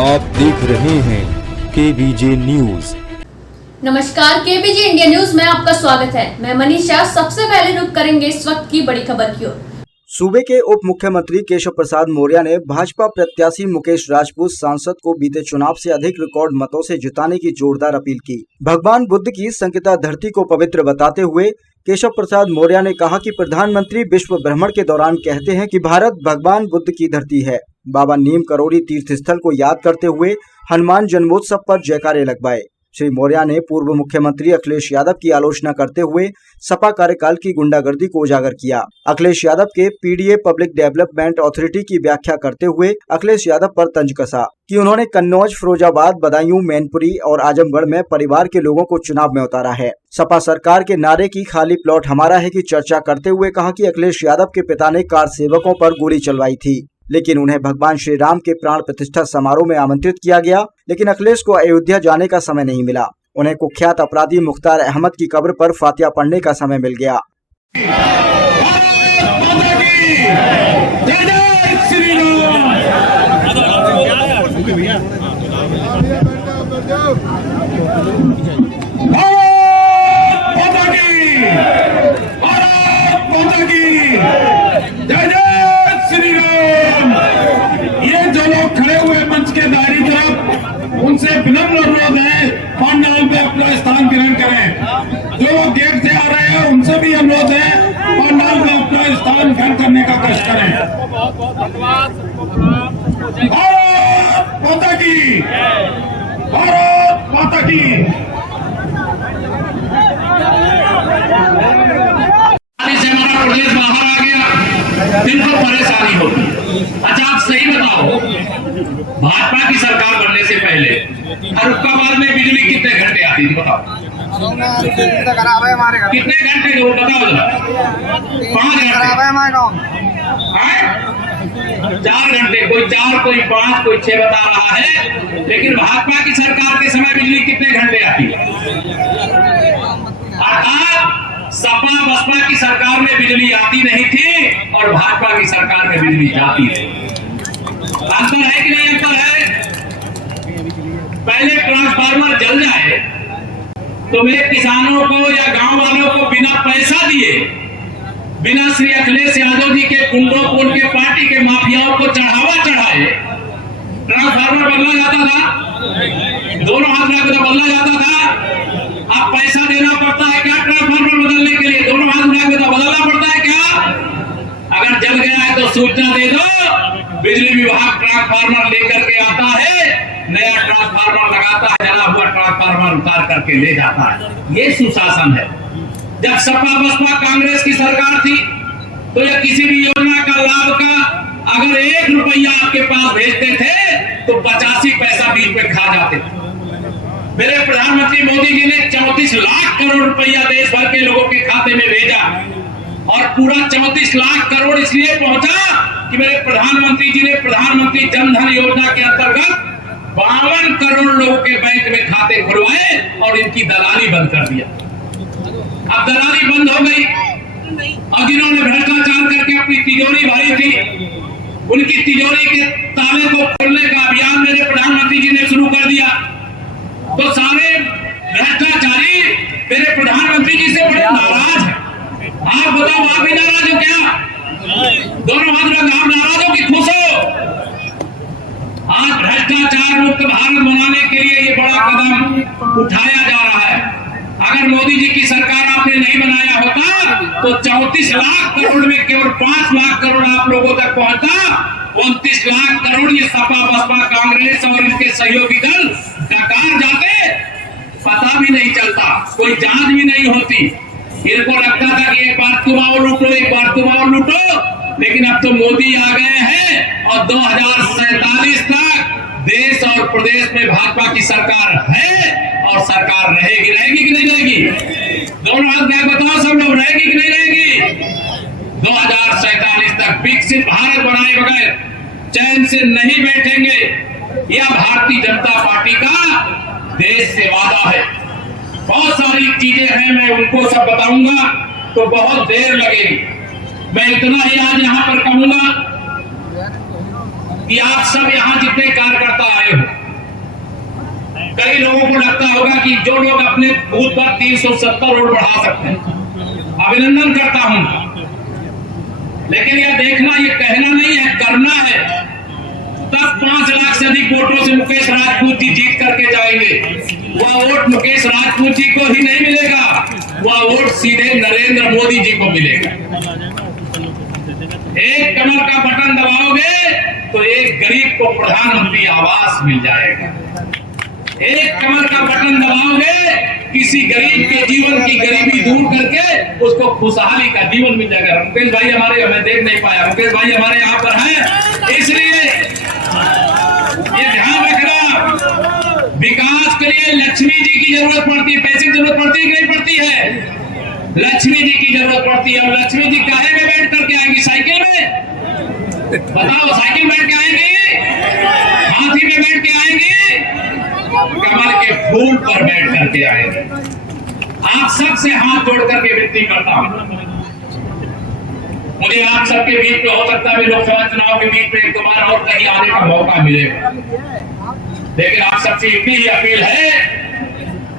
आप देख रहे हैं केबीजे न्यूज। नमस्कार, केबीजे इंडिया न्यूज में आपका स्वागत है। मैं मनीषा। सबसे पहले रुक करेंगे इस वक्त की बड़ी खबर की ओर। सूबे के उप मुख्यमंत्री केशव प्रसाद मौर्य ने भाजपा प्रत्याशी मुकेश राजपूत सांसद को बीते चुनाव से अधिक रिकॉर्ड मतों से जिताने की जोरदार अपील की। भगवान बुद्ध की संकिता धरती को पवित्र बताते हुए केशव प्रसाद मौर्य ने कहा कि प्रधानमंत्री विश्व भ्रमण के दौरान कहते हैं कि भारत भगवान बुद्ध की धरती है। बाबा नीम करोड़ी तीर्थ स्थल को याद करते हुए हनुमान जन्मोत्सव पर जयकारे लगवाए। श्री मौर्य ने पूर्व मुख्यमंत्री अखिलेश यादव की आलोचना करते हुए सपा कार्यकाल की गुंडागर्दी को उजागर किया। अखिलेश यादव के पीडीए पब्लिक डेवलपमेंट अथॉरिटी की व्याख्या करते हुए अखिलेश यादव पर तंज कसा कि उन्होंने कन्नौज, फिरोजाबाद, बदायूं, मैनपुरी और आजमगढ़ में परिवार के लोगों को चुनाव में उतारा है। सपा सरकार के नारे की खाली प्लॉट हमारा है की चर्चा करते हुए कहा कि अखिलेश यादव के पिता ने कार सेवकों पर गोली चलवाई थी, लेकिन उन्हें भगवान श्री राम के प्राण प्रतिष्ठा समारोह में आमंत्रित किया गया, लेकिन अखिलेश को अयोध्या जाने का समय नहीं मिला। उन्हें कुख्यात अपराधी मुख्तार अहमद की कब्र पर फातिया पढ़ने का समय मिल गया। उनसे विनम्र अनुरोध है पंडाल में अपना स्थान ग्रहण करें। जो लोग गेट से आ रहे हैं उनसे भी अनुरोध है पंडाल में अपना स्थान ग्रहण करने का कष्ट करें। भारत माता की, भारत माता की। से हमारा प्रदेश बाहर आ गया, इनको परेशानी होती। अच्छा आप सही बताओ, भाजपा की सरकार बनने से पहले फर्रुखाबाद में बिजली कितने घंटे आती थी बताओ? कितने घंटे वो बताओ जरा? 5 घंटे, 4 घंटे, कोई 4, कोई 5, कोई 6 बता रहा है। लेकिन भाजपा की सरकार के समय बिजली कितने घंटे आती? अर्थात सपा बसपा की सरकार में बिजली आती नहीं थी और भाजपा की सरकार में बिजली जाती थी। अंतर है कि नहीं अंतर है? पहले ट्रांसफार्मर जल जाए तो मेरे किसानों को या गांव वालों को बिना पैसा दिए, बिना श्री अखिलेश यादव जी के गुंडों को, उनके पार्टी के माफियाओं को चढ़ावा चढ़ाए ट्रांसफार्मर बदला जाता था। दोनों हाथ में बदला जाता था। अब पैसा देना पड़ता है क्या ट्रांसफार्मर बदलने के लिए? दोनों हाथ में बदलना पड़ता है क्या? अगर जल गया है तो सूचना दे दो, बिजली विभाग ट्रांसफार्मर लेकर के आता है, नया ट्रांसफार्मर लगाता है, जला हुआ ट्रांसफार्मर उतार करके ले जाता है। ये सुशासन है। जब सपा बसपा कांग्रेस की सरकार थी तो यह किसी भी योजना का लाभ का अगर 1 रुपया आपके पास भेजते थे तो 85 पैसा बीच में खा जाते थे। मेरे प्रधानमंत्री मोदी जी ने 34 लाख करोड़ रुपया देश भर के लोगों के खाते में भेजा और पूरा 34 लाख करोड़ इसलिए पहुंचा कि मेरे प्रधानमंत्री जी ने प्रधानमंत्री जन धन योजना के अंतर्गत 52 करोड़ लोगों के बैंक में खाते खुलवाए और इनकी दलाली बंद कर दिया। अब दलाली बंद हो गई और जिन्होंने भ्रष्टाचार करके अपनी तिजोरी भरी थी, उनकी तिजोरी के ताले को खोलने का अभियान मेरे प्रधानमंत्री जी ने शुरू कर दिया। तो सारे भ्रष्टाचारी मेरे प्रधानमंत्री जी से बड़े नाराज हैं। आप बताओ, आप भी नाराज हो क्या? दोनों हाथ में आप नाराज हो कि खुश हो? आज भ्रष्टाचार मुक्त भारत बनाने के लिए ये बड़ा कदम उठाया जा रहा है। अगर मोदी जी की सरकार आपने नहीं बनाया होता तो 34 लाख करोड़ में केवल 5 लाख करोड़ आप लोगों तक पहुंचता। 29 लाख करोड़ ये सपा बसपा कांग्रेस और इनके सहयोगी दल डकार जाते, पता भी नहीं चलता, कोई जांच भी नहीं होती। इनको लगता था कि एक बार तुम और लूटो, एक बार तुम और लूटो। लेकिन अब तो मोदी आ गए हैं और 2047 तक देश और प्रदेश में भाजपा की सरकार है और सरकार रहेगी। रहेगी कि नहीं रहेगी? दोनों हाथ में बताओ सब लोग, रहेगी कि नहीं रहेगी? 2047 तक विकसित भारत बनाए बगैर चैन से नहीं बैठेंगे। यह भारतीय जनता पार्टी का देश से वादा है। बहुत सारी चीजें हैं, मैं उनको सब बताऊंगा तो बहुत देर लगेगी। मैं इतना ही आज यहाँ पर कहूंगा कि आप सब यहाँ जितने कार्यकर्ता आए हो, कई लोगों को लगता होगा कि जो लोग अपने बूथ पर 370 वोट बढ़ा सकते हैं, अभिनंदन करता हूं, लेकिन यह देखना, ये कहना नहीं है, करना है। तब 5 लाख से अधिक वोटों से मुकेश राजपूत जी जीत करके जाएंगे। वह वोट मुकेश राजपूत जी को ही नहीं मिलेगा, वह वोट सीधे नरेंद्र मोदी जी को मिलेगा। एक कमल का बटन दबाओगे तो एक गरीब को प्रधानमंत्री आवास मिल जाएगा। एक कमल का बटन दबाओगे, किसी गरीब के जीवन की गरीबी दूर करके उसको खुशहाली का जीवन मिल जाएगा। मुकेश भाई हमारे, मैं देख नहीं पाया, मुकेश भाई हमारे यहाँ पर हैं, इसलिए ये ध्यान रखना, विकास के लिए लक्ष्मी जी की जरूरत पड़ती है, पैसे की जरूरत पड़ती है कि नहीं पड़ती है? लक्ष्मी जी की जरूरत पड़ती है। और लक्ष्मी जी काहे में बैठ करके आएंगी? साइकिल में? बताओ, साइकिल में बैठ के आएंगी? हाथी में बैठ के आएंगी? कमल के फूल पर बैठ करके आएंगे। आप सबसे हाथ जोड़ करके विनती करता हूं, मुझे आप सबके बीच में, हो सकता है लोकसभा चुनाव के बीच में एक दो बार और कहीं आने का मौका मिलेगा, लेकिन आप सबसे इतनी ही अपील है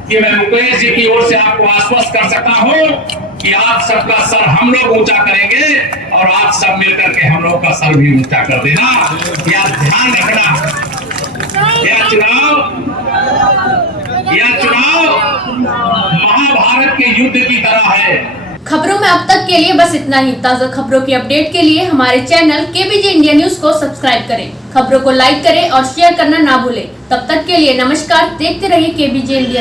कि मैं मुकेश जी की ओर से आपको आश्वस्त कर सकता हूं कि आप सबका सर हम लोग ऊंचा करेंगे और आप सब मिलकर के हम लोग का सर भी ऊंचा कर देना। यह ध्यान रखना, यह चुनाव महाभारत के युद्ध की तरह है। खबरों में अब तक के लिए बस इतना ही। ताज़ा खबरों की अपडेट के लिए हमारे चैनल केबीजे इंडिया न्यूज को सब्सक्राइब करें, खबरों को लाइक करें और शेयर करना ना भूलें। तब तक के लिए नमस्कार, देखते रहिए केबीजे इंडिया।